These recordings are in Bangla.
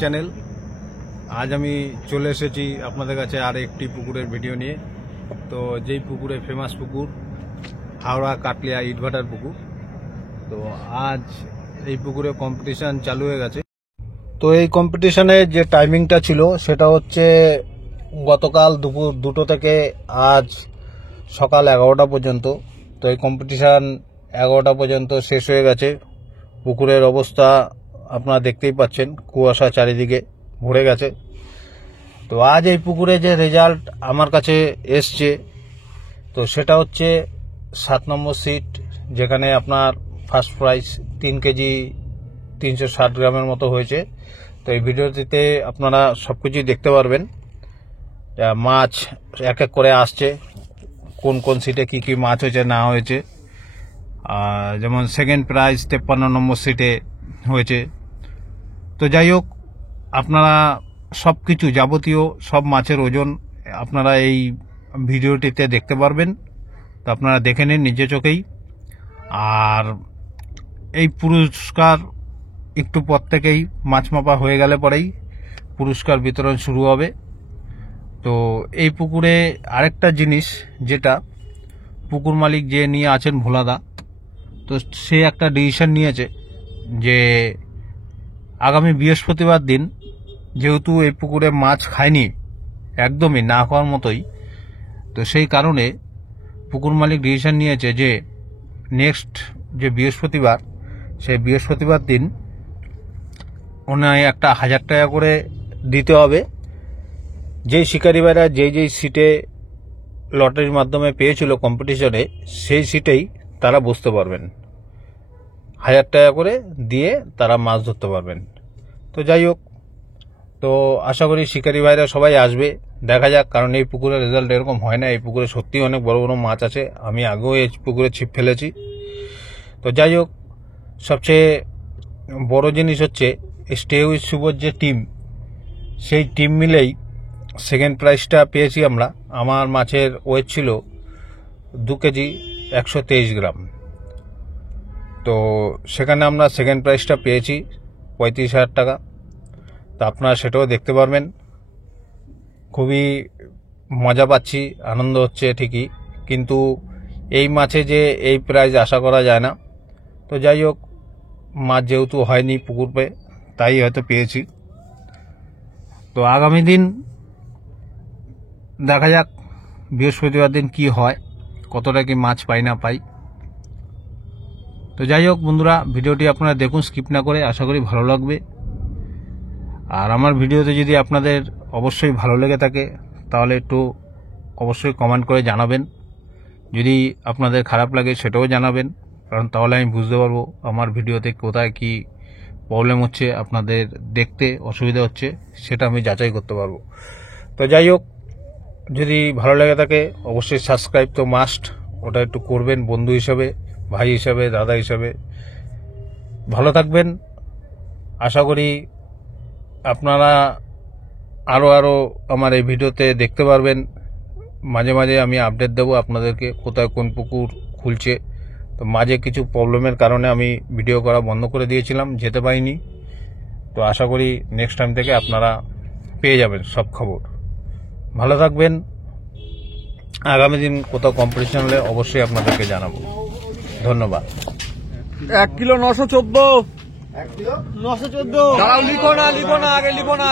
চ্যানেল। আজ আমি চলে এসেছি আপনাদের কাছে আর একটি পুকুরের ভিডিও নিয়ে। তো যেই পুকুরে ফেমাস পুকুর হাওড়া কাটলিয়া ইটভাটার পুকুর। তো আজ এই পুকুরে কম্পিটিশন চালু হয়ে গেছে। তো এই কম্পিটিশনের যে টাইমিংটা ছিল সেটা হচ্ছে গতকাল দুপুর 2টো থেকে আজ সকাল 11টা পর্যন্ত। তো এই কম্পিটিশন 11টা পর্যন্ত শেষ হয়ে গেছে। পুকুরের অবস্থা আপনারা দেখতেই পাচ্ছেন, কুয়াশা চারিদিকে ভরে গেছে। তো আজ এই পুকুরে যে রেজাল্ট আমার কাছে এসছে তো সেটা হচ্ছে 7 নম্বর সিট, যেখানে আপনার ফার্স্ট প্রাইজ 3 কেজি 360 গ্রামের মতো হয়েছে। তো এই ভিডিওটিতে আপনারা সব কিছুই দেখতে পারবেন। মাছ এক এক করে আসছে, কোন কোন সিটে কি কি মাছ হয়েছে না হয়েছে। যেমন সেকেন্ড প্রাইজ 53 নম্বর সিটে হয়েছে। তো যাই হোক, আপনারা সব কিছু যাবতীয় সব মাছের ওজন আপনারা এই ভিডিওটিতে দেখতে পারবেন। তো আপনারা দেখে নিন নিজে চোখেই। আর এই পুরস্কার একটু পর থেকেই মাছ মাপা হয়ে গেলে পরেই পুরস্কার বিতরণ শুরু হবে। তো এই পুকুরে আরেকটা জিনিস, যেটা পুকুর মালিক যে নিয়ে আছেন ভোলাদা, তো সে একটা ডিসিশন নিয়েছে যে আগামী বৃহস্পতিবার দিন, যেহেতু এই পুকুরে মাছ খায়নি, একদমই না খাওয়ার মতোই, তো সেই কারণে পুকুর মালিক ডিসিশন নিয়েছে যে নেক্সট যে বৃহস্পতিবার, সেই বৃহস্পতিবার দিন ওনায় একটা 1000 টাকা করে দিতে হবে। যেই শিকারী ভাইরা যেই সিটে লটারির মাধ্যমে পেয়েছিল কম্পিটিশনে, সেই সিটেই তারা বসতে পারবেন। 1000 টাকা করে দিয়ে তারা মাছ ধরতে পারবেন। তো যাই হোক, তো আশা করি শিকারী ভাইরা সবাই আসবে। দেখা যাক, কারণ এই পুকুরের রেজাল্ট এরকম হয় না। এই পুকুরে সত্যি অনেক বড় বড় মাছ আছে। আমি আগেও এই পুকুরে ছিপ ফেলেছি। তো যাই হোক, সবচেয়ে বড় জিনিস হচ্ছে স্টে উইথ শুভর যে টিম, সেই টিম মিলেই সেকেন্ড প্রাইজটা পেয়েছি আমরা। আমার মাছের ওয়েট ছিল 2 কেজি 123 গ্রাম। তো সেখানে আমরা সেকেন্ড প্রাইজটা পেয়েছি 35,000 টাকা। তো আপনারা সেটাও দেখতে পারবেন। খুবই মজা পাচ্ছি, আনন্দ হচ্ছে ঠিকই, কিন্তু এই মাছে যে এই প্রাইজ আশা করা যায় না। তো যাই হোক, মাছ যেহেতু হয়নি পুকুরে, তাই হয়তো পেয়েছি। তো আগামী দিন দেখা যাক বৃহস্পতিবার দিন কি হয়, কতটা কি মাছ পাই না পাই। তো যাই হোক বন্ধুরা, ভিডিওটি আপনারা দেখুন স্কিপ না করে, আশা করি ভালো লাগবে। আর আমার ভিডিওতে যদি আপনাদের অবশ্যই ভালো লেগে থাকে তাহলে একটু অবশ্যই কমেন্ট করে জানাবেন। যদি আপনাদের খারাপ লাগে সেটাও জানাবেন, কারণ তাহলে আমি বুঝতে পারবো আমার ভিডিওতে কোথায় কি প্রবলেম হচ্ছে, আপনাদের দেখতে অসুবিধা হচ্ছে, সেটা আমি যাচাই করতে পারবো। তো যাই হোক, যদি ভালো লেগে থাকে অবশ্যই সাবস্ক্রাইব তো মাস্ট, ওটা একটু করবেন। বন্ধু হিসাবে, ভাই হিসাবে, দাদা হিসাবে ভালো থাকবেন। আশা করি আপনারা আরও আমার এই ভিডিওতে দেখতে পারবেন। মাঝে মাঝে আমি আপডেট দেবো আপনাদেরকে, কোথায় কোন পুকুর খুলছে। তো মাঝে কিছু প্রবলেমের কারণে আমি ভিডিও করা বন্ধ করে দিয়েছিলাম, যেতে পারিনি। তো আশা করি নেক্সট টাইম থেকে আপনারা পেয়ে যাবেন সব খবর। ভালো থাকবেন। আগামী দিন কোথাও কম্পিটিশন হলে অবশ্যই আপনাদেরকে জানাবো। ধন্যবাদ। 1 কিলো 914। 914 দাঁড়াও, লিখো না আগে লিখো না।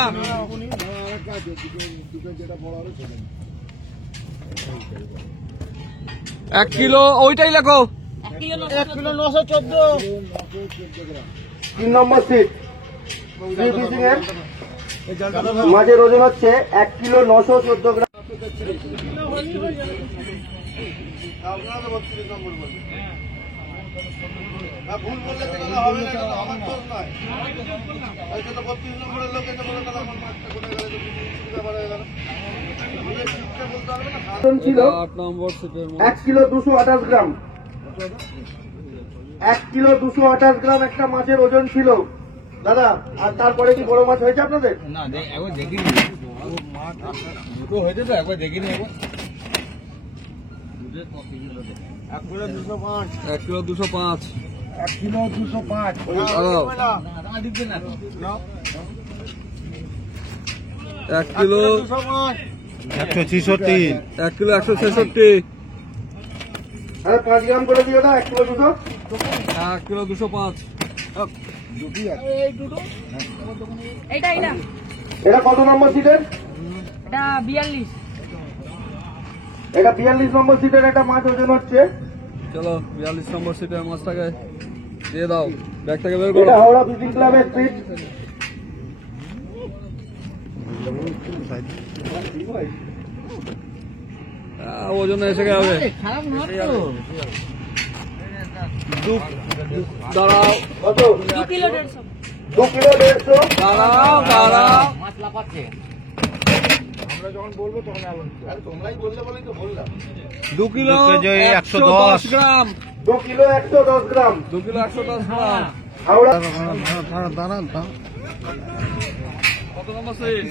1 কিলো ওইটাই লেখো। 1 কিলো 914। 3 নম্বর সিট মাঝের ওজন হচ্ছে 1 কিলো 914 গ্রাম। ভুল বললে হবে না, আমার দোষ নয়। হয়তো 32 নম্বরের লোক এটা বলে তাহলে আমার মাছটা কোথায় গেল, ছিল 1 কিলো 228 গ্রাম। 1 কিলো 228 গ্রাম একটা মাছের ওজন ছিল দাদা। আর তারপরে কি বড় মাছ হয়েছে আপনাদের? না, একবার দেখিনি, দুটো হয়েছে তো, একবার দেখিনি। 1 kilo 205। 1 kilo 205। 1 kilo 205। 1 kilo 166। 1 kilo 166। আরে 5 গ্রাম করে দিও না, 1 কিলো 200। 1 কিলো 205। এটা এটা এটা কত নম্বর সিটের? এটা 42। এটা 42 নম্বর সিটের একটা মাছ ওজন হচ্ছে। চলো 42 নম্বর সিটের মাছটাকে দিয়ে দাও, ব্যাগ থেকে বের করো। এটা হাওড়া ফিশিং ক্লাবের সিট। ওজনে এসে গেছে। দাঁড়াও, কত? 2 কিলো 150। 2 কিলো 150। দাঁড়াও, দাঁড়াও। আরে তোমরাই বললে বলেই তো বললাম। 2 কিলো 2 কেজি 110 গ্রাম। 2 কিলো 110 গ্রাম। 2 কিলো 110 গ্রাম। হাওড়া কত নম্বর সিট?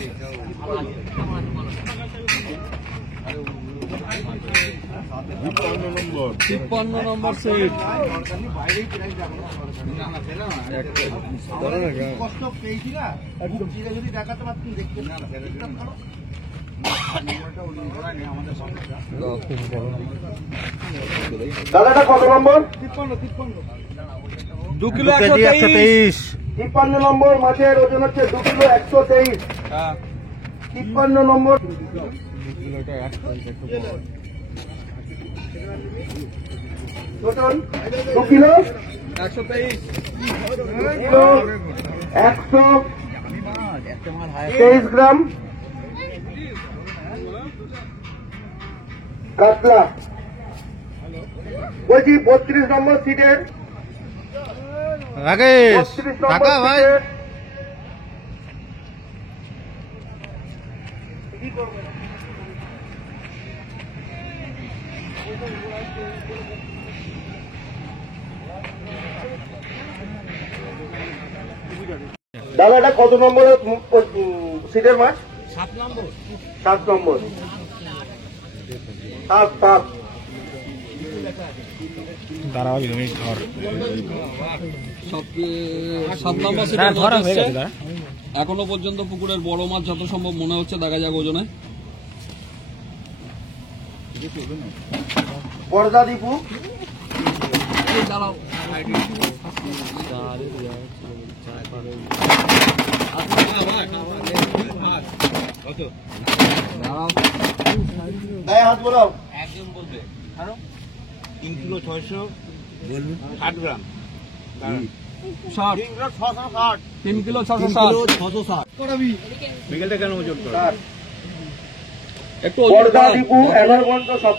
53 নম্বর সিট। কষ্ট পেয়েছি না, যদি দেখাতে পারতেন দেখতে না। দাদাটা কত নম্বর? 2 কিলো 2 কেজি 123। 53 নম্বর মাছের ওজন হচ্ছে 2 কিলো 123। হ্যাঁ 53 number. Total 2 kilo 123। 2 kilo 123 gram কাতলা। বলছি 32 নম্বর সিটের, রাকেশ 32 টাকা নম্বর ভাই। সিটের দাদাটা কত নম্বরের সিটের মাছ? 7 নম্বর। 7 নম্বর। 7 দাঁড়াও তুমি ধর। 7 নম্বর সিটের মাছ এসছে। এখনো পর্যন্ত পুকুরের বড় মাছ যত সম্ভব মনে হচ্ছে, দেখা যাক ওজনে। বর্দা দীপু। দাঁড়াও, গায়ে হাত বোলাও। 3 কিলো 660 গ্রাম। 60। 3 কিলো 660। বিকেলটা কেন ওজন করো? একটু ওজন বর্দা বাড়াও। দীপু 11 পর্যন্ত সব।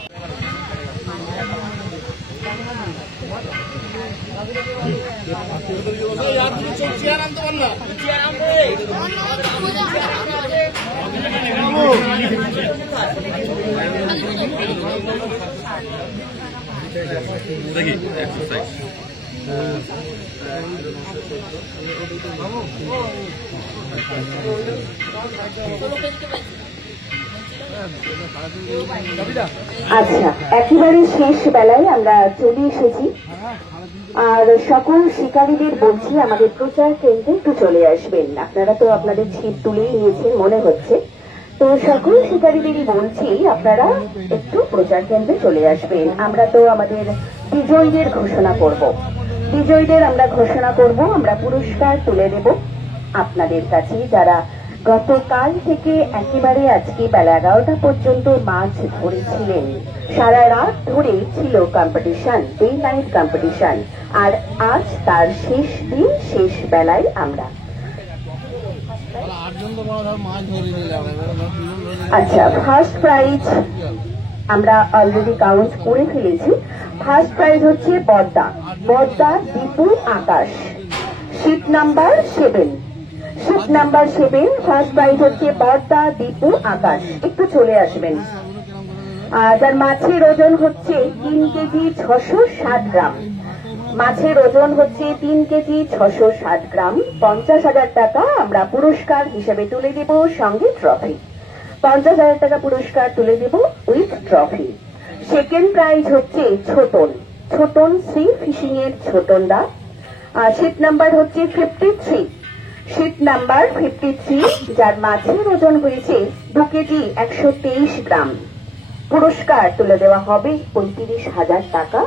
আচ্ছা, একেবারে শেষ বেলায় আমরা চলে এসেছি। আর সকল শিকারীদের বলছি আমাদের প্রচার কেন্দ্রে একটু চলে আসবেন। আপনারা তো আপনাদের ছিপ তুলেই নিয়েছেন মনে হচ্ছে, তো সকল শিকারীদেরই বলছি আপনারা একটু প্রচার কেন্দ্রে চলে আসবেন। আমরা তো আমাদের বিজয়ীদের ঘোষণা করব। বিজয়ীদের আমরা ঘোষণা করব, আমরা পুরস্কার তুলে দেব আপনাদের কাছে, যারা গতকাল থেকে একেবারে আজকে বেলা 11টা পর্যন্ত মাছ ধরেছিলেন। সারা রাত ধরে ছিল কম্পিটিশন, ডে নাইট কম্পিটিশন, আর আজ তার শেষ দিন, শেষ বেলায় আমরা। আচ্ছা, ফার্স্ট প্রাইজ আমরা অলরেডি কাউন্ট করে ফেলেছি। ফার্স্ট প্রাইজ হচ্ছে বর্দা Dipu Akash, sheet number 7। Sheet number 7 first prize হচ্ছে বর্দা দীপু আকাশ। একটু চলে আসবেন। যার মাছের ওজন হচ্ছে 3 কেজি 660 গ্রাম। মাছের ওজন হচ্ছে 3 কেজি 660 গ্রাম। 50,000 টাকা আমরা পুরস্কার হিসেবে তুলে দেব, সঙ্গে ট্রফি। 50,000 টাকা পুরস্কার তুলে দেব উইথ ট্রফি। সেকেন্ড প্রাইজ হচ্ছে ছোটন সি ফিশিং এর ছোটনদা। শিট নাম্বার হচ্ছে 53। শীট নাম্বার 53 যার মাছের ওজন হয়েছে 2 কেজি 123 গ্রাম। পুরস্কার তুলে দেওয়া হবে 35,000 টাকা,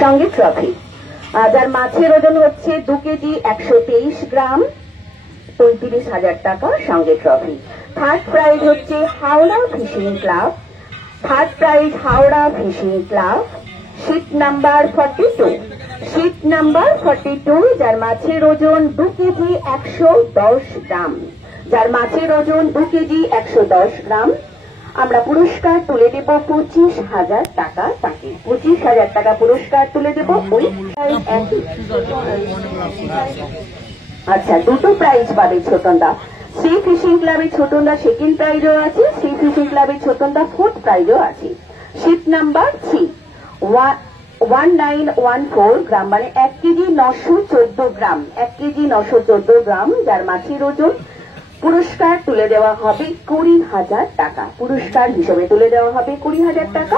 সঙ্গে ট্রফি। যার মাছের ওজন হচ্ছে 2 কেজি 123 গ্রাম, 35,000 টাকা, সঙ্গে ট্রফি। থার্ড প্রাইজ হচ্ছে Howrah fishing club. Third prize Howrah fishing club, sheet number 42। Sheet number 42 যার মাছের ওজন 2 কেজি 110 গ্রাম। যার মাছের ওজন 2 কেজি 110 গ্রাম। আমরা পুরস্কার তুলে দেব 25,000 টাকা তাকে। 25,000 টাকা পুরস্কার তুলে দেব। ওই আচ্ছা, দুটো প্রাইজ পাবে ছোটনদা। শ্রী ফিশিং ক্লাবের ছোটনদা সেকেন্ড প্রাইজও আছে, শ্রী ফিশিং ক্লাবের ছোটনদা ফোর্থ প্রাইজও আছে। শীট নাম্বার 3 1914 গ্রাম, মানে 1 কেজি 914 গ্রাম। 1 কেজি 914 গ্রাম যার মাছের ওজন। পুরস্কার তুলে দেওয়া হবে 20,000 টাকা। পুরস্কার হিসেবে তুলে দেওয়া হবে 20,000 টাকা।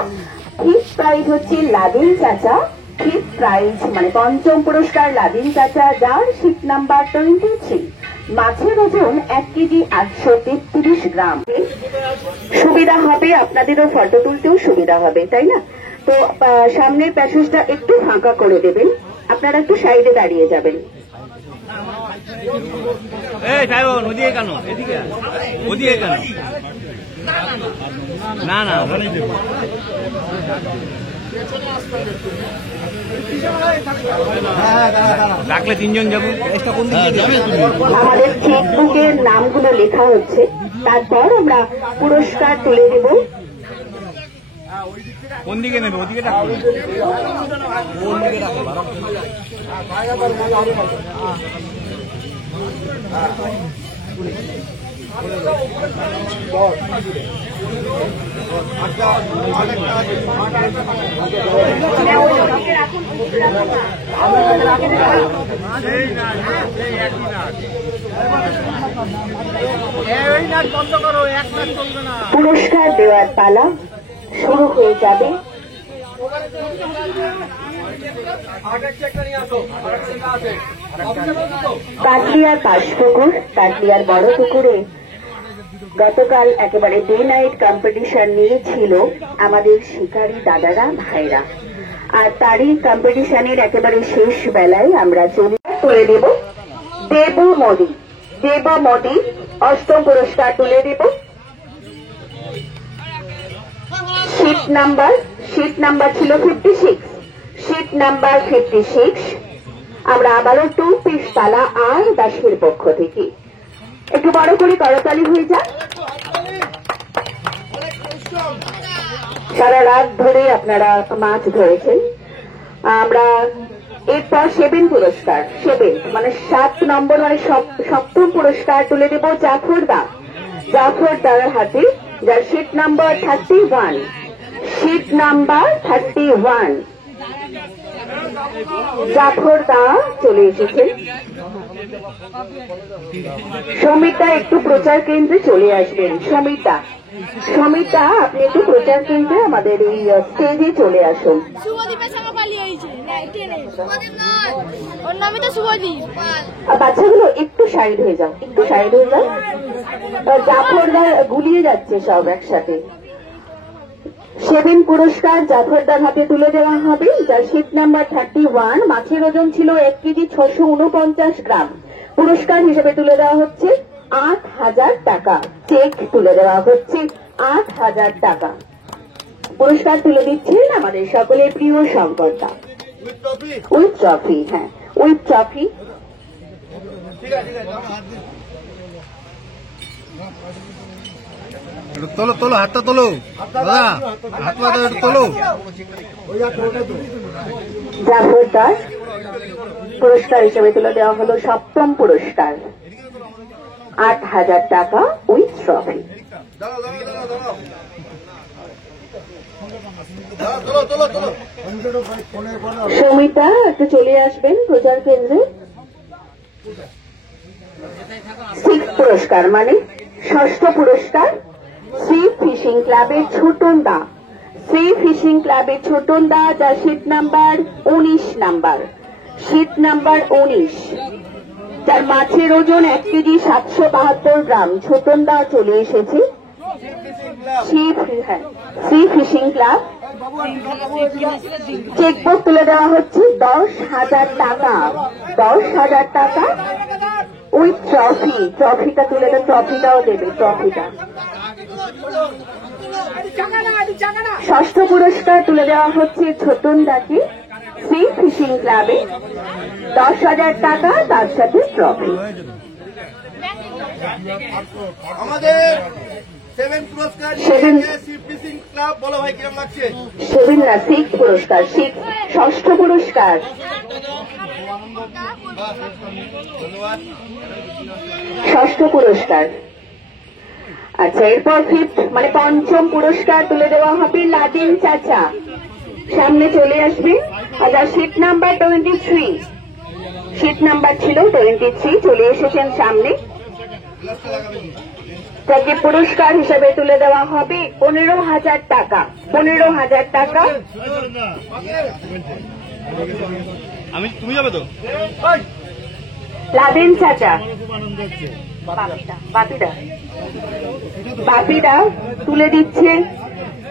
ফিফথ প্রাইজ হচ্ছে লাদেন চাচা। ফিফথ প্রাইজ মানে পঞ্চম পুরস্কার লাদেন চাচা, যার শীট নাম্বার 23। মাছের ওজন 1 কেজি 833 গ্রাম। সুবিধা হবে, আপনাদেরও ফটো তুলতেও সুবিধা হবে, তাই না? তো সামনের প্যাসেজটা একটু ফাঁকা করে দেবেন, আপনারা একটু সাইডে দাঁড়িয়ে যাবেন। ওদিকে কেন? এদিকে ওদিকে কেন? না না, ডাকলে 3 জন যাবো। আমাদের চেকবুকের নামগুলো লেখা হচ্ছে, তারপর আমরা পুরস্কার তুলে দেব। কোন দিকে নেবে? ওদিকে ডাকবে। পুরস্কার দেওয়ার পালা শুরু হয়ে যাবে। কাটলিয়ার পাশপুকুর, কাটলিয়ার বড় পুকুরে গতকাল একেবারে ডে নাইট কম্পিটিশন নিয়েছিল আমাদের শিকারী দাদারা ভাইরা, আর তারই কম্পিটিশনের একেবারে শেষ বেলায় আমরা তুলে দেব দেব মোদী। দেব মোদী অষ্টম পুরস্কার তুলে দেব। শীট নাম্বার ছিল 56। শীট নাম্বার 56 আমরা আবারও 2 পিস তালা আর দাসের পক্ষ থেকে একটু বড় করে করতালি হয়ে যাক। সারা রাত ধরে আপনারা মাছ ধরেছেন। আমরা এরপর 7 পুরস্কার, 7 মানে 7 নম্বর মানে সপ্তম পুরস্কার তুলে দেব জাফর দার হাতে, যার sheet number 31। Sheet number 31 Jafar দা চলে এসেছেন। সমিতা একটু প্রচার কেন্দ্রে চলে আসবেন। সমিতা আপনি একটু প্রচার কেন্দ্রে আমাদের এই স্টেজে চলে আসুন। বাচ্চাগুলো একটু সাইড হয়ে যাও, একটু সাইড হয়ে যাও। জাফরদা গুলিয়ে যাচ্ছে সব একসাথে। 7 পুরস্কার জাফরদার হাতে তুলে দেওয়া হবে, যার শীট নাম্বার 31। মাছের ওজন ছিল 1 কেজি 649 গ্রাম। পুরস্কার হিসেবে তুলে দেওয়া হচ্ছে 8,000 টাকা। চেক তুলে দেওয়া হচ্ছে 8,000 টাকা। পুরস্কার তুলে দিচ্ছেন আমাদের সকলের প্রিয় শঙ্করদা উইথ ট্রফি। হ্যাঁ, উইথ ট্রফি। তোলো হাতটা তোলো দাদা, হাত মাথা একটু তোলো। জাফরদার পুরস্কার হিসেবে তুলে দেওয়া হলো 7ম পুরস্কার, 8,000 টাকা উইথ ট্রফি। সমিতা একটু চলে আসবেন প্রচার কেন্দ্রে। 6 পুরস্কার মানে 6ষ্ঠ পুরস্কার শ্রী ফিশিং ক্লাবের ছোটনদা। শ্রী ফিশিং ক্লাবের ছোটনদা, যার sheet number 19 number. Sheet number 19, যার মাছের ওজন 1 কেজি 772 গ্রাম, ছোটনদা চলে এসেছে। সি ফিশিং ক্লাব, চেকবুক তুলে দেওয়া হচ্ছে 10,000 টাকা, 10,000 টাকা উইথ ট্রফি। ট্রফিটা তুলে দেবে, ট্রফিটাও দেবে, ট্রফিটা। ষষ্ঠ পুরস্কার তুলে দেওয়া হচ্ছে ছোটনদাকে সি ফিশিং ক্লাবে, 10,000 টাকা, তার সাথে ট্রফি। আমাদের 7 পুরস্কার Seven. সি ফিশিং ক্লাব, বলো ভাই কিরকম লাগছে? 7 না 6 পুরস্কার, 6 ষষ্ঠ পুরস্কার। ধন্যবাদ। ষষ্ঠ পুরস্কার। আচ্ছা, এরপর ফিফথ মানে পঞ্চম পুরস্কার তুলে দেওয়া হবে লাদিন চাচা, সামনে চলে আসবে। আচ্ছা, শীট নাম্বার 23, শীট নাম্বার ছিল 23, চলে এসেছেন সামনে। তাকে পুরস্কার হিসেবে তুলে দেওয়া হবে 15,000 টাকা, 15,000 টাকা। তুমি যাবে তো? লাদেন চাচা, বাপিদা তুলে দিচ্ছে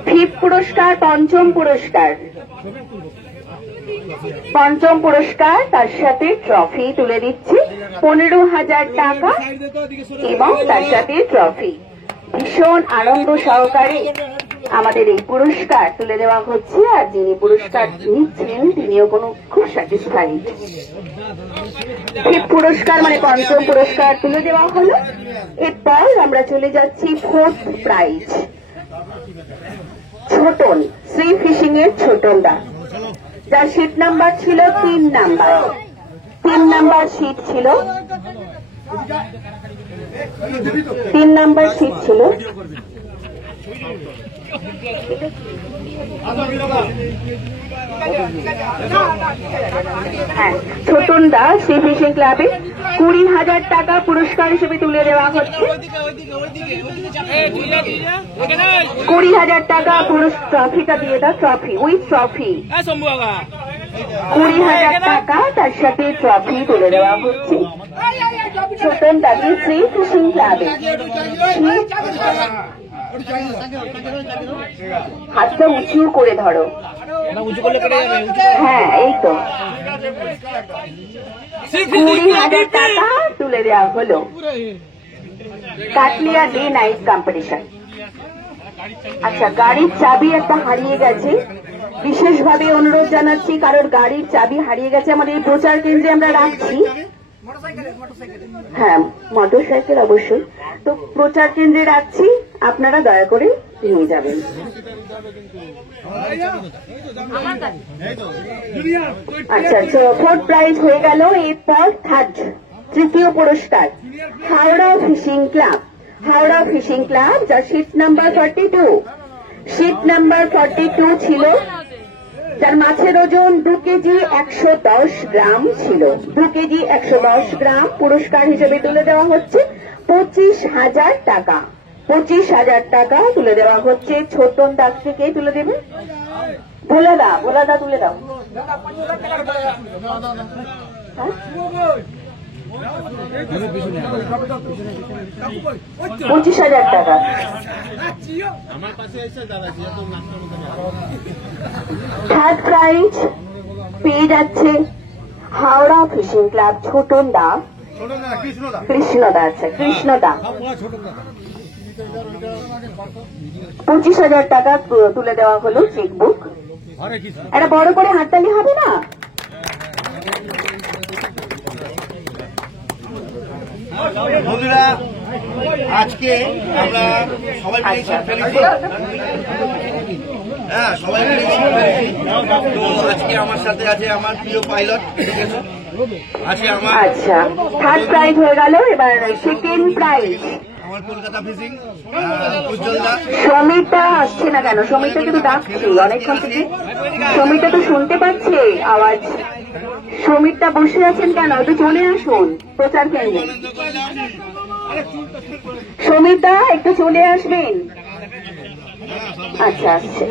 ফিফথ পুরস্কার, পঞ্চম পুরস্কার, পঞ্চম পুরস্কার, তার সাথে ট্রফি তুলে দিচ্ছে 15,000 টাকা এবং তার সাথে ট্রফি। ভীষণ আনন্দ সহকারে আমাদের এই পুরস্কার তুলে দেওয়া হচ্ছে, আর যিনি পুরস্কার নিচ্ছেন তিনিও খুব স্যাটিসফাইড। ফিফথ পুরস্কার মানে পঞ্চম পুরস্কার তুলে দেওয়া হলো। এরপর আমরা চলে যাচ্ছি fourth prize, Chhotan, Shri fishing এর ছোটনদা, যার শীট নাম্বার ছিল 3 নাম্বার, 3 নাম্বার শীট ছিল, 3 নাম্বার শীট ছিল। হ্যাঁ, ছোটনদা সি ফিশিং ক্লাবে 20,000 টাকা পুরস্কার হিসেবে তুলে দেওয়া হচ্ছে। 20,000 টাকা ট্রফিটা দিয়ে দাও, ট্রফি উইথ ট্রফি, 20,000 টাকা, তার সাথে ট্রফি তুলে দেওয়া হচ্ছে ছোটনদাকে শ্রী ফিশিং ক্লাবে। হাতটা উঁচু করে ধরো, হ্যাঁ এই তো। 20,000 টাকা তুলে দেওয়া হলো। কাটলিয়া ডে নাইট কম্পিটিশন। আচ্ছা, গাড়ির চাবি একটা হারিয়ে গেছে, বিশেষভাবে অনুরোধ জানাচ্ছি, কারোর গাড়ির চাবি হারিয়ে গেছে আমাদের এই প্রচার কেন্দ্রে আমরা রাখছি। হ্যাঁ, মোটর সাইকেল অবশ্যই, তো প্রচার কেন্দ্রে রাখছি, আপনারা দয়া করে নিয়ে যাবেন। আচ্ছা, ফোর্থ প্রাইজ হয়ে গেল। এরপর থার্ড, তৃতীয় পুরস্কার Howrah fishing club, Howrah fishing club, যার শীট নাম্বার 42, শীট নাম্বার 42 ছিল, যার মাছের ওজন 2 কেজি 110 গ্রাম ছিল, 2 কেজি 110 গ্রাম। পুরস্কার হিসেবে তুলে দেওয়া হচ্ছে 25,000 টাকা, 25,000 টাকা তুলে দেওয়া হচ্ছে। ছোটন দাগ থেকে তুলে দেবে, ভোলাদা, ভোলাদা তুলে দাও। 25,000 টাকা। থার্ড প্রাইজ পেয়ে যাচ্ছে হাওড়া ফিশিং ক্লাব, ছোটনদা, কৃষ্ণদা, আচ্ছা কৃষ্ণদা, 25,000 টাকা তুলে দেওয়া হলো চেকবুক। এটা বড় করে হাততালি হবে না? বন্ধুরা, আজকে আমরা সবাই ফেলেছি, হ্যাঁ সবাই ফেলেছি। তো আজকে আমার সাথে আছে আমার প্রিয় পাইলট, আছে আমার, আচ্ছা থার্ড প্রাইজ হয়ে গেল। এবার সেকেন্ড প্রাইজ আমার কলকাতা ফিশিং উজ্জ্বলদা। সমীরটা আসছে না কেন? সমীরটা কিন্তু ডাকছি অনেকক্ষণ থেকে, সমীরটা তো শুনতে পাচ্ছে আওয়াজ। সমীরটা বসে আছেন কেন? একটু চলে আসুন প্রচার কেন্দ্রে। সমীরদা একটু চলে আসবেন। আচ্ছা আসছে।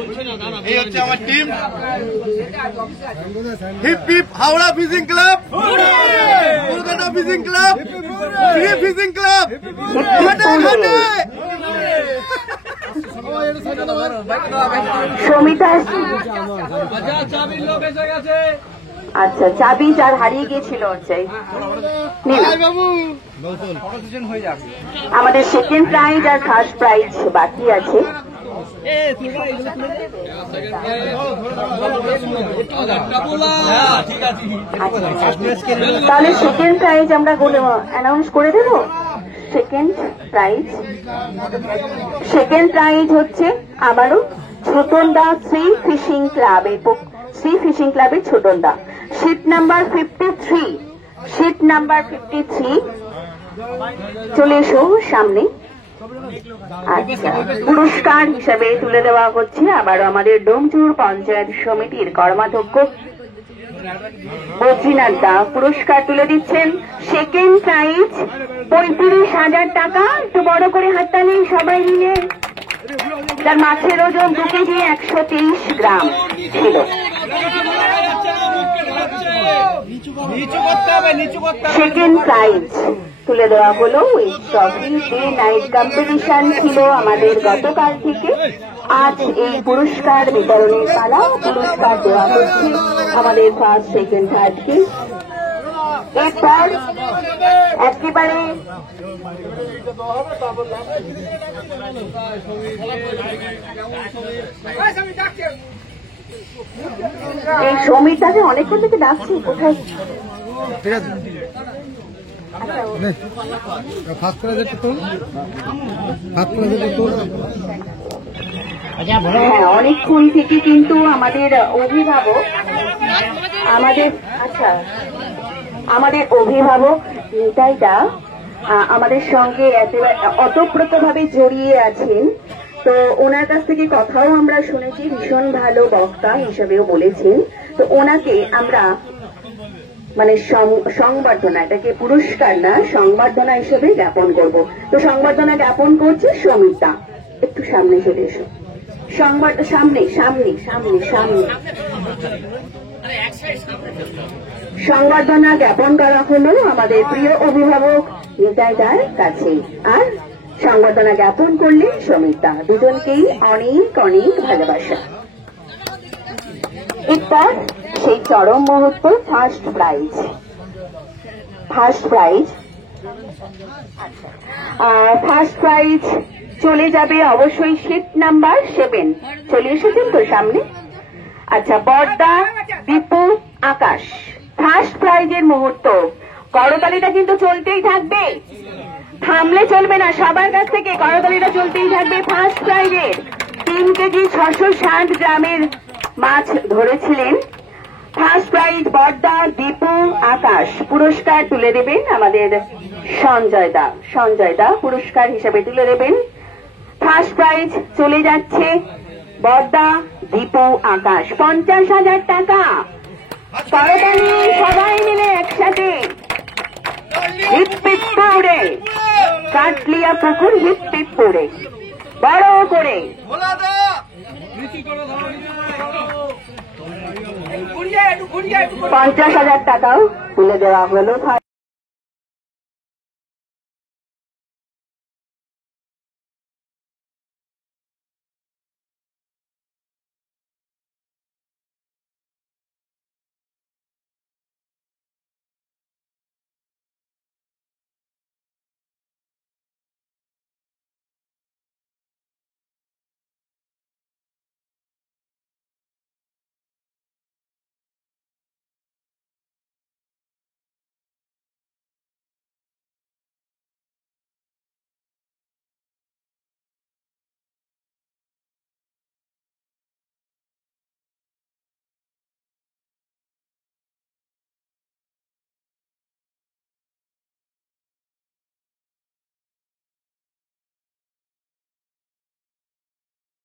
এই হচ্ছে আমার team. Hip hip Howrah fishing club, Kolkata fishing club, fishing club, সমিতা আচ্ছা চাবি যার হারিয়ে গিয়েছিল হচ্ছে আমাদের সেকেন্ড প্রাইজ আর ফার্স্ট প্রাইজ বাকি আছে। তাহলে সেকেন্ড প্রাইজ আমরা অ্যানাউন্স করে দেব। সেকেন্ড প্রাইজ হচ্ছে আবারও ছোটনদা শ্রী ফিশিং ক্লাবের ছোটনদা, শীট নাম্বার 53 চলে এসো সামনে। আচ্ছা, পুরস্কার হিসাবে তুলে দেওয়া হচ্ছে আবারও আমাদের ডোমচুর পঞ্চায়েত সমিতির কর্মাধ্যক্ষ বদ্রীনাথ দা পুরস্কার তুলে দিচ্ছেন। সেকেন্ড প্রাইজ 35,000 টাকা। একটু বড় করে হাততালি সবাই মিলে। তার মাছের ওজন 2 কেজি 123 গ্রাম ছিল। সেকেন্ড প্রাইজ তুলে দেওয়া হলো। ওই ট্রফি ডে নাইট কম্পিটিশন ছিল আমাদের গতকাল থেকে। আজ এই পুরস্কার বিতরণের পালা। পুরস্কার দেওয়া হচ্ছে আমাদের ফার্স্ট, সেকেন্ড, থার্ডকে। এরপর একেবারে এই সমীরটাকে অনেকক্ষণ থেকে ডাকছি, কোথায়? হ্যাঁ, অনেকক্ষণ থেকে কিন্তু আমাদের অভিভাবক নিতাইদা আমাদের সঙ্গে অতপ্রতভাবে জড়িয়ে আছেন। তো ওনার কাছ থেকে কথাও আমরা শুনেছি, ভীষণ ভালো বক্তা হিসেবেও বলেছেন। তো ওনাকে আমরা মানে সংবর্ধনা, এটাকে পুরস্কার না, সংবর্ধনা হিসেবে জ্ঞাপন করব। তো সংবর্ধনা জ্ঞাপন করছে সমিতা। একটু সামনে চলে এসো। সংবর্ধনা জ্ঞাপন করা হলো আমাদের প্রিয় অভিভাবক নিতাইদার কাছে। আর সংবর্ধনা জ্ঞাপন করলেন সমিতা। দুজনকেই অনেক অনেক ভালোবাসা। এরপর সেই চরম মুহূর্ত, ফার্স্ট প্রাইজ চলে যাবে অবশ্যই শীট নাম্বার 7। চলে এসেছেন তো সামনে? আচ্ছা, বর্দা, দীপু, আকাশ। ফার্স্ট প্রাইজের মুহূর্ত। করতালিটা কিন্তু চলতেই থাকবে, থামলে চলবে না। সবার কাছ থেকে করতালিটা চলতেই থাকবে। ফার্স্ট প্রাইজের 3 কেজি 660 গ্রামের মাছ ধরেছিলেন। ফার্স্ট প্রাইজ বর্দা, দীপু, আকাশ। পুরস্কার তুলে দেবেন আমাদের সঞ্জয় দা পুরস্কার হিসেবে তুলে দেবেন। ফার্স্ট প্রাইজ চলে যাচ্ছে বর্দা, দীপু, আকাশ, 50,000 টাকা। করতালি সবাই মিলে একসাথে। হিপ্পিপুরে কাটলিয়া পুকুর, হিপ্পিপুরে বড় করে 50,000 টাকাও তুলে দেওয়া হলো।